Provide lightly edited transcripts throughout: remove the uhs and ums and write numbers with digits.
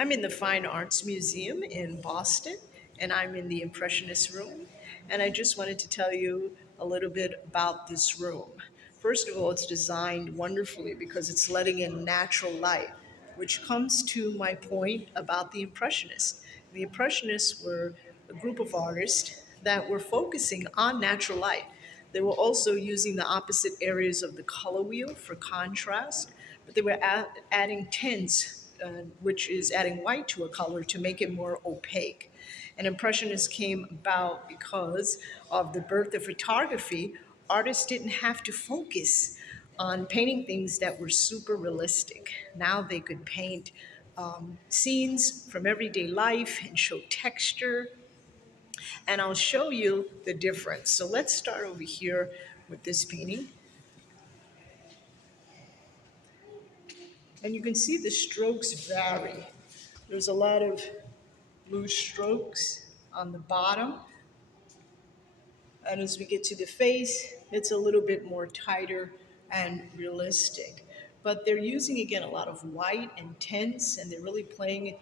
I'm in the Fine Arts Museum in Boston, and I'm in the Impressionist room. And I just wanted to tell you a little bit about this room. First of all, it's designed wonderfully because it's letting in natural light, which comes to my point about the Impressionists. The Impressionists were a group of artists that were focusing on natural light. They were also using the opposite areas of the color wheel for contrast, but they were adding tints, which is adding white to a color to make it more opaque. And Impressionists came about because of the birth of photography. Artists didn't have to focus on painting things that were super realistic. Now they could paint scenes from everyday life and show texture, and I'll show you the difference. So let's start over here with this painting. And you can see the strokes vary. There's a lot of loose strokes on the bottom. And as we get to the face, it's a little bit more tighter and realistic. But they're using again a lot of white and tints, and they're really playing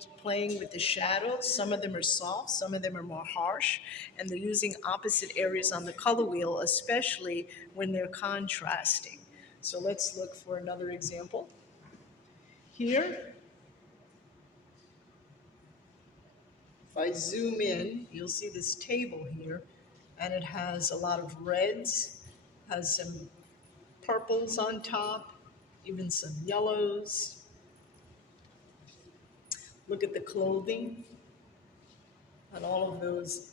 with the shadows. Some of them are soft, some of them are more harsh, and they're using opposite areas on the color wheel, especially when they're contrasting. So let's look for another example. Here, if I zoom in, you'll see this table here, and it has a lot of reds, has some purples on top, even some yellows. Look at the clothing and all of those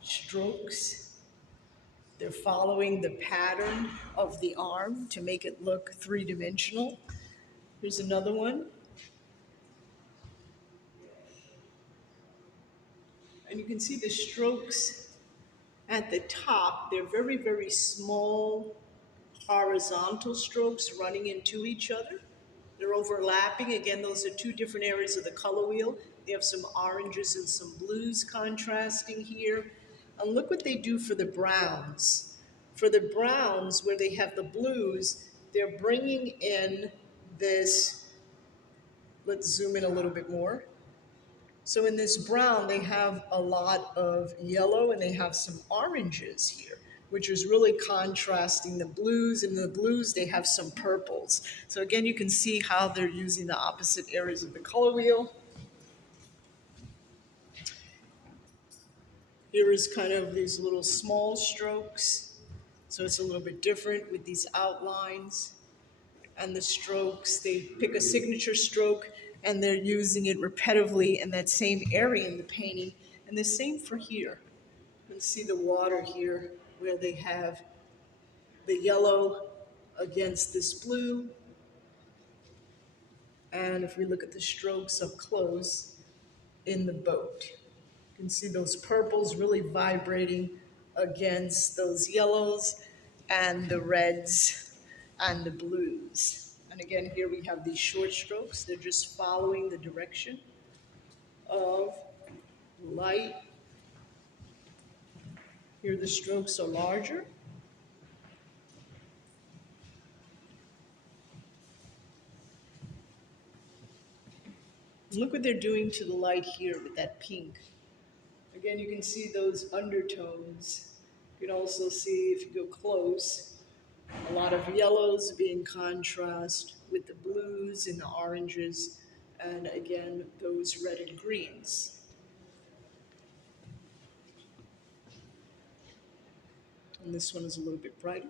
strokes. They're following the pattern of the arm to make it look three-dimensional. Here's another one. And you can see the strokes at the top. They're very, very small horizontal strokes running into each other. They're overlapping. Again, those are two different areas of the color wheel. They have some oranges and some blues contrasting here. And look what they do for the browns. For the browns, where they have the blues, they're bringing in this, let's zoom in a little bit more. So in this brown, they have a lot of yellow and they have some oranges here, which is really contrasting the blues. In the blues, they have some purples. So again, you can see how they're using the opposite areas of the color wheel. Here is kind of these little small strokes. So it's a little bit different with these outlines and the strokes. They pick a signature stroke and they're using it repetitively in that same area in the painting. And the same for here. You can see the water here where they have the yellow against this blue. And if we look at the strokes up close in the boat, you can see those purples really vibrating against those yellows and the reds and the blues. And again, here we have these short strokes. They're just following the direction of light. Here the strokes are larger. Look what they're doing to the light here with that pink. Again, you can see those undertones. You can also see, if you go close, a lot of yellows being contrast with the blues and the oranges, and again, those red and greens. And this one is a little bit brighter.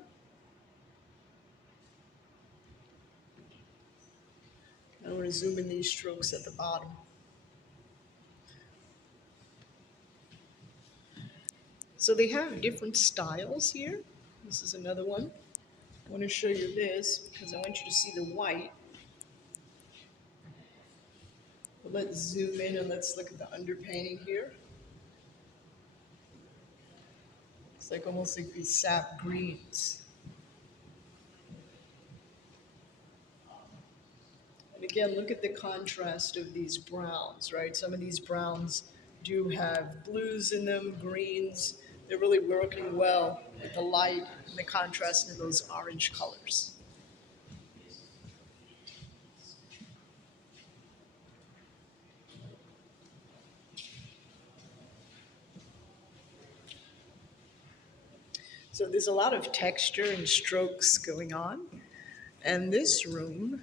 I want to zoom in these strokes at the bottom. So they have different styles here. This is another one. I want to show you this because I want you to see the white. But let's zoom in and let's look at the underpainting here. It's like almost like these sap greens. And again, look at the contrast of these browns, right? Some of these browns do have blues in them, greens. They're really working well with the light and the contrast in those orange colors. So there's a lot of texture and strokes going on. And this room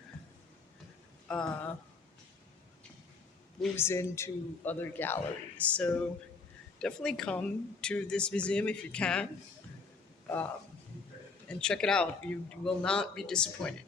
moves into other galleries. So definitely come to this museum if you can and check it out. You will not be disappointed.